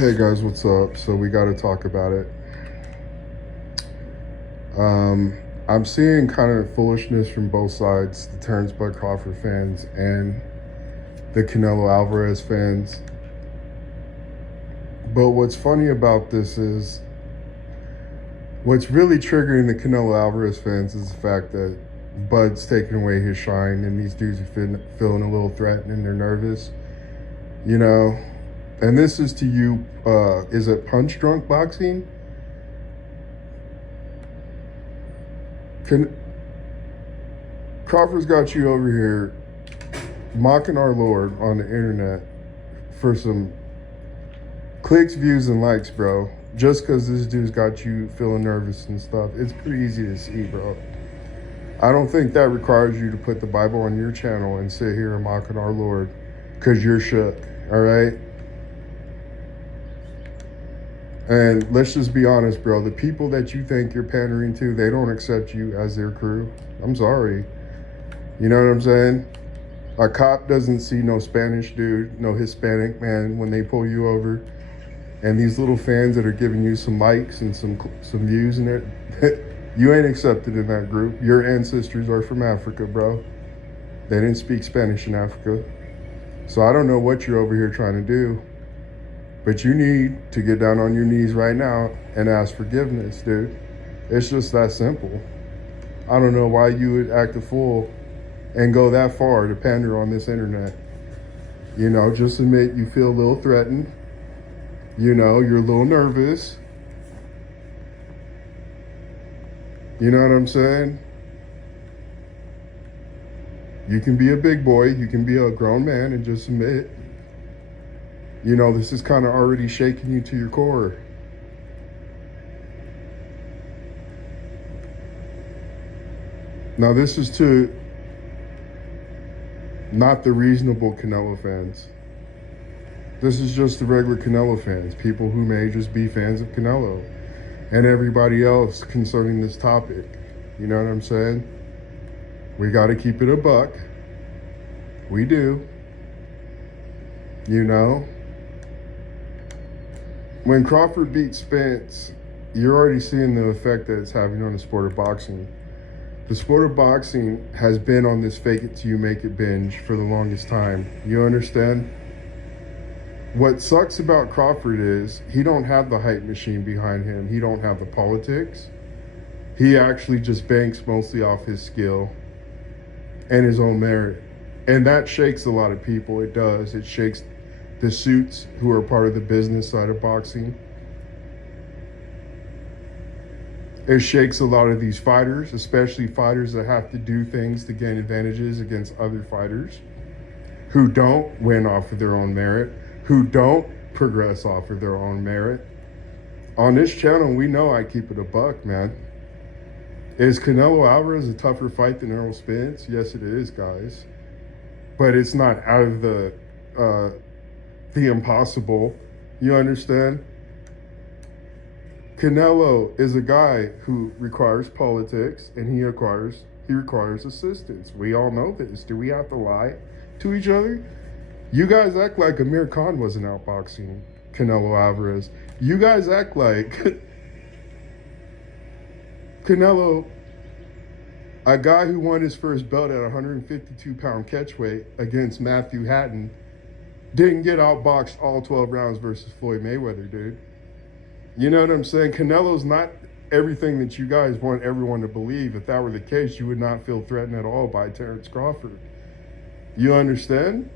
Hey guys, what's up? So we got to talk about it. I'm seeing kind of foolishness from both sides, the Terrence Bud Crawford fans and the Canelo Alvarez fans. But what's funny about this is what's really triggering the Canelo Alvarez fans is the fact that Bud's taking away his shine and these dudes are feeling a little threatened and they're nervous, you know. And this is to you, is it punch drunk boxing? Can Crawford's got you over here mocking our Lord on the internet for some clicks, views, and likes, bro. Just because this dude's got you feeling nervous and stuff. It's pretty easy to see, bro. I don't think that requires you to put the Bible on your channel and sit here and mocking our Lord because you're shook, all right? And let's just be honest, bro. The people that you think you're pandering to, they don't accept you as their crew. I'm sorry. You know what I'm saying? A cop doesn't see no Spanish dude, no Hispanic man when they pull you over. And these little fans that are giving you some likes and some views in it, you ain't accepted in that group. Your ancestors are from Africa, bro. They didn't speak Spanish in Africa. So I don't know what you're over here trying to do. But you need to get down on your knees right now and ask forgiveness, dude. It's just that simple. I don't know why you would act a fool and go that far to pander on this internet. You know, just admit you feel a little threatened. You know, you're a little nervous. You know what I'm saying? You can be a big boy. You can be a grown man and just admit, you know, this is kind of already shaking you to your core. Now, this is to not the reasonable Canelo fans. This is just the regular Canelo fans, people who may just be fans of Canelo and everybody else concerning this topic. You know what I'm saying? We got to keep it a buck. We do. You know? When Crawford beat Spence, you're already seeing the effect that it's having on the sport of boxing. The sport of boxing has been on this fake it till you make it binge for the longest time. You understand? What sucks about Crawford is he don't have the hype machine behind him. He don't have the politics. He actually just banks mostly off his skill and his own merit. And that shakes a lot of people. It does. It shakes the suits who are part of the business side of boxing. It shakes a lot of these fighters, especially fighters that have to do things to gain advantages against other fighters who don't win off of their own merit, who don't progress off of their own merit. On this channel, we know I keep it a buck, man. Is Canelo Alvarez a tougher fight than Errol Spence? Yes, it is, guys. But it's not out of the impossible. You understand? Canelo is a guy who requires politics and he requires assistance. We all know this. Do we have to lie to each other? You guys act like Amir Khan wasn't outboxing Canelo Alvarez. You guys act like Canelo, a guy who won his first belt at 152-pound catchweight against Matthew Hatton, didn't get outboxed all 12 rounds versus Floyd Mayweather, dude. You know what I'm saying? Canelo's not everything that you guys want everyone to believe. If that were the case, you would not feel threatened at all by Terrence Crawford. You understand?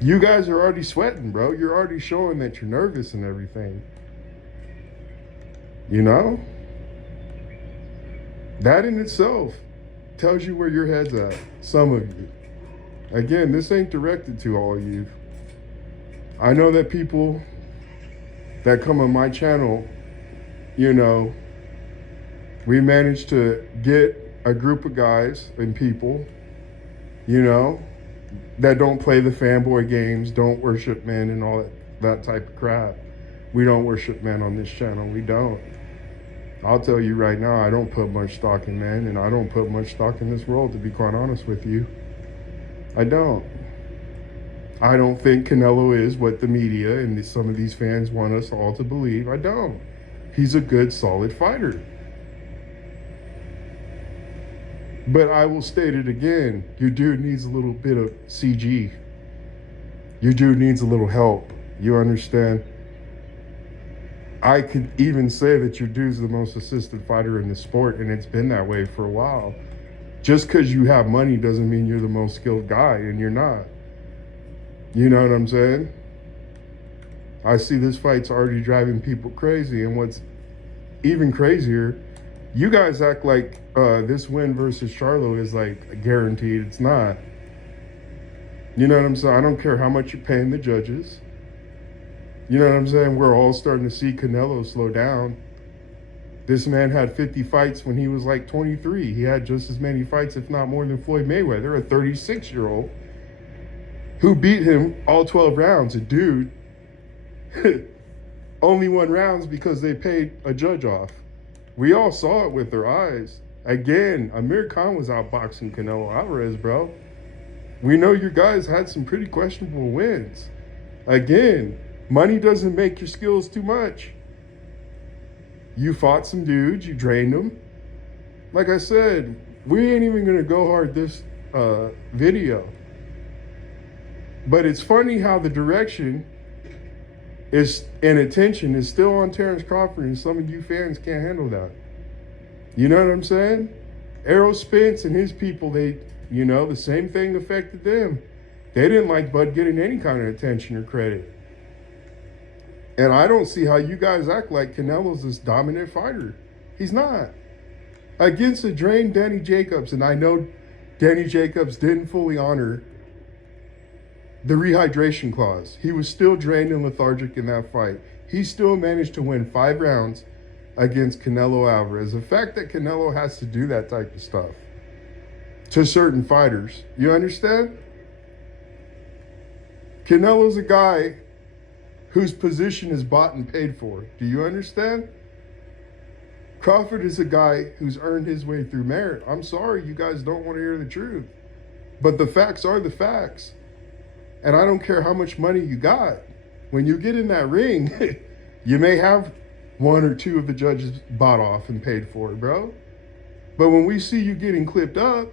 You guys are already sweating, bro. You're already showing that you're nervous and everything. You know? That in itself tells you where your head's at, some of you. Again, this ain't directed to all of you. I know that people that come on my channel, you know, we managed to get a group of guys and people, you know, that don't play the fanboy games, don't worship men and all that type of crap. We don't worship men on this channel. We don't. I'll tell you right now, I don't put much stock in men, and I don't put much stock in this world, to be quite honest with you. I don't. I don't think Canelo is what the media and some of these fans want us all to believe. I don't. He's a good, solid fighter. But I will state it again. Your dude needs a little bit of CG. Your dude needs a little help. You understand? I could even say that your dude's the most assisted fighter in the sport, and it's been that way for a while. Just because you have money doesn't mean you're the most skilled guy, and you're not. You know what I'm saying? I see this fight's already driving people crazy, and what's even crazier, you guys act like this win versus Charlo is like guaranteed. It's not. You know what I'm saying? I don't care how much you're paying the judges. You know what I'm saying? We're all starting to see Canelo slow down. This man had 50 fights when he was like 23. He had just as many fights, if not more, than Floyd Mayweather, a 36-year-old, who beat him all 12 rounds. A dude only won rounds because they paid a judge off. We all saw it with our eyes. Again, Amir Khan was outboxing Canelo Alvarez, bro. We know you guys had some pretty questionable wins. Again, money doesn't make your skills too much. You fought some dudes, you drained them. Like I said, we ain't even gonna go hard this video. But it's funny how the direction is and attention is still on Terrence Crawford, and some of you fans can't handle that. You know what I'm saying? Errol Spence and his people, they, you know, the same thing affected them. They didn't like Bud getting any kind of attention or credit. And I don't see how you guys act like Canelo's this dominant fighter. He's not. Against a drained Danny Jacobs, and I know Danny Jacobs didn't fully honor the rehydration clause. He was still drained and lethargic in that fight. He still managed to win 5 rounds against Canelo Alvarez. The fact that Canelo has to do that type of stuff to certain fighters, you understand? Canelo's a guy whose position is bought and paid for. Do you understand? Crawford is a guy who's earned his way through merit. I'm sorry you guys don't want to hear the truth, but the facts are the facts. And I don't care how much money you got. When you get in that ring, you may have 1 or 2 of the judges bought off and paid for it, bro. But when we see you getting clipped up,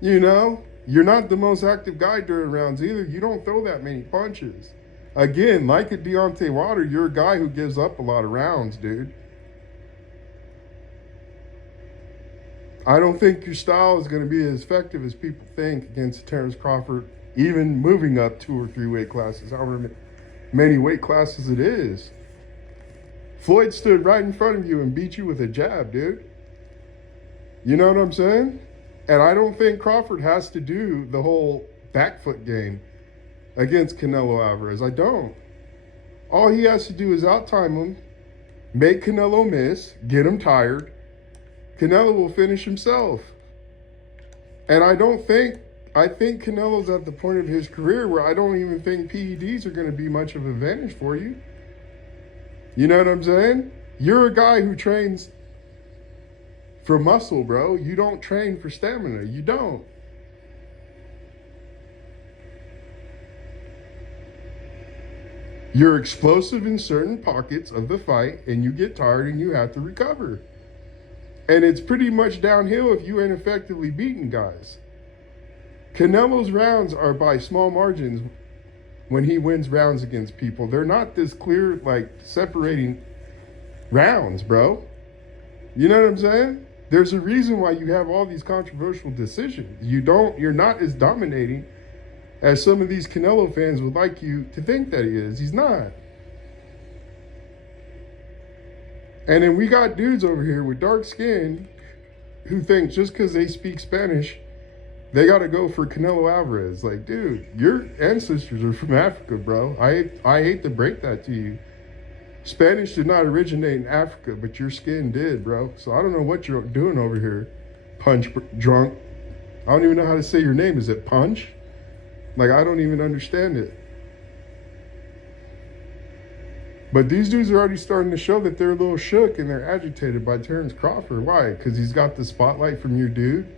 you know, you're not the most active guy during rounds either. You don't throw that many punches. Again, like a Deontay Wilder, you're a guy who gives up a lot of rounds, dude. I don't think your style is going to be as effective as people think against Terrence Crawford, even moving up 2 or 3 weight classes, however many weight classes it is. Floyd stood right in front of you and beat you with a jab, dude. You know what I'm saying? And I don't think Crawford has to do the whole back foot game against Canelo Alvarez. I don't. All he has to do is out-time him, make Canelo miss, get him tired. Canelo will finish himself. And I think Canelo's at the point of his career where I don't even think PEDs are going to be much of an advantage for you. You know what I'm saying? You're a guy who trains for muscle, bro. You don't train for stamina. You don't. You're explosive in certain pockets of the fight, and you get tired and you have to recover. And it's pretty much downhill if you ain't effectively beating guys. Canelo's rounds are by small margins when he wins rounds against people. They're not this clear, like, separating rounds, bro. You know what I'm saying? There's a reason why you have all these controversial decisions. You're not as dominating as some of these Canelo fans would like you to think that he is. He's not. And then we got dudes over here with dark skin who think just because they speak Spanish, they got to go for Canelo Alvarez. Like, dude, your ancestors are from Africa, bro. I hate to break that to you. Spanish did not originate in Africa, but your skin did, bro. So I don't know what you're doing over here, punch drunk. I don't even know how to say your name. Is it Punch? Like, I don't even understand it. But these dudes are already starting to show that they're a little shook and they're agitated by Terrence Crawford. Why? Because he's got the spotlight from your dude.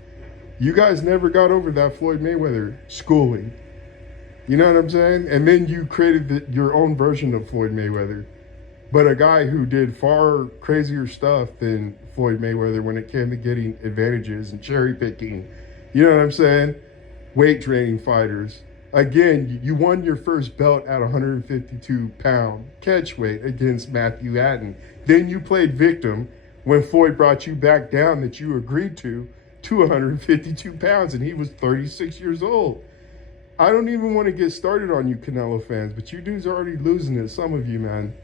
You guys never got over that Floyd Mayweather schooling. You know what I'm saying? And then you created your own version of Floyd Mayweather. But a guy who did far crazier stuff than Floyd Mayweather when it came to getting advantages and cherry picking. You know what I'm saying? Weight training fighters. Again, you won your first belt at 152-pound catch weight against Matthew Hatton. Then you played victim when Floyd brought you back down that you agreed to 152 pounds, and he was 36 years old. I don't even want to get started on you Canelo fans, but you dudes are already losing it, some of you, man.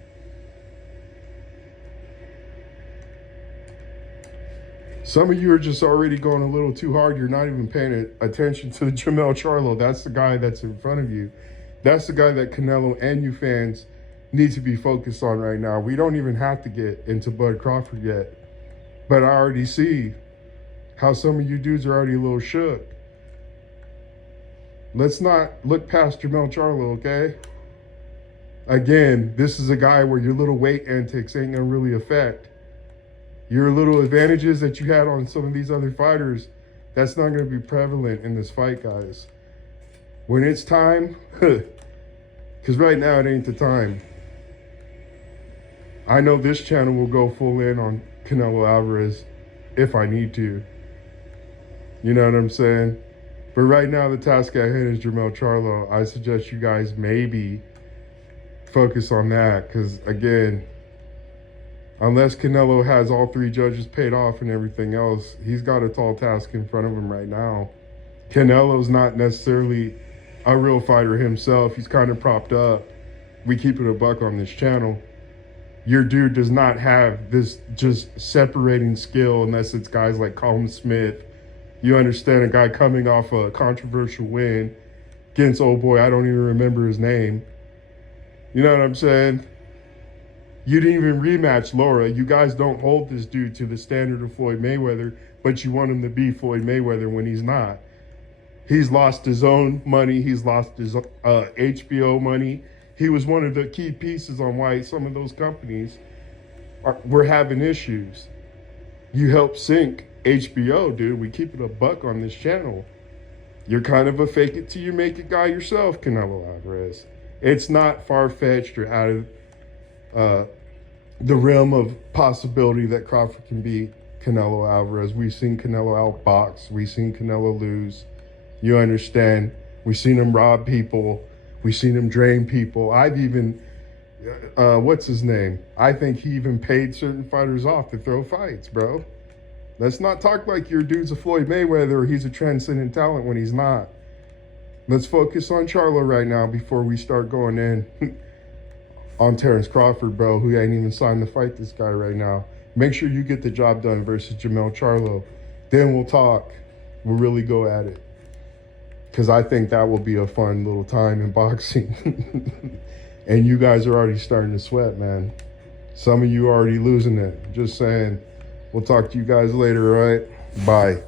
Some of you are just already going a little too hard. You're not even paying attention to Jermell Charlo. That's the guy that's in front of you. That's the guy that Canelo and you fans need to be focused on right now. We don't even have to get into Bud Crawford yet. But I already see how some of you dudes are already a little shook. Let's not look past Jermell Charlo, okay? Again, this is a guy where your little weight antics ain't gonna really affect. Your little advantages that you had on some of these other fighters, that's not going to be prevalent in this fight, guys. When it's time, because right now it ain't the time. I know this channel will go full in on Canelo Alvarez if I need to. You know what I'm saying? But right now the task at hand is Jermell Charlo. I suggest you guys maybe focus on that, because again, unless Canelo has all three judges paid off and everything else, he's got a tall task in front of him right now. Canelo's not necessarily a real fighter himself. He's kind of propped up. We keep it a buck on this channel. Your dude does not have this just separating skill unless it's guys like Colin Smith. You understand, a guy coming off a controversial win against old boy, I don't even remember his name. You know what I'm saying? You didn't even rematch Laura. You guys don't hold this dude to the standard of Floyd Mayweather, but you want him to be Floyd Mayweather when he's not. He's lost his own money. He's lost his HBO money. He was one of the key pieces on why some of those companies were having issues. You helped sink HBO, dude. We keep it a buck on this channel. You're kind of a fake it till you make it guy yourself, Canelo Alvarez. It's not far-fetched or out of the realm of possibility that Crawford can beat Canelo Alvarez. We've seen Canelo outbox. We've seen Canelo lose. You understand? We've seen him rob people. We've seen him drain people. I've even, what's his name? I think he even paid certain fighters off to throw fights, bro. Let's not talk like your dude's a Floyd Mayweather or he's a transcendent talent when he's not. Let's focus on Charlo right now before we start going in on Terrence Crawford, bro, who ain't even signed to fight this guy right now. Make sure you get the job done versus Jermell Charlo. Then we'll talk. We'll really go at it. Because I think that will be a fun little time in boxing. And you guys are already starting to sweat, man. Some of you are already losing it. Just saying. We'll talk to you guys later, all right? Bye.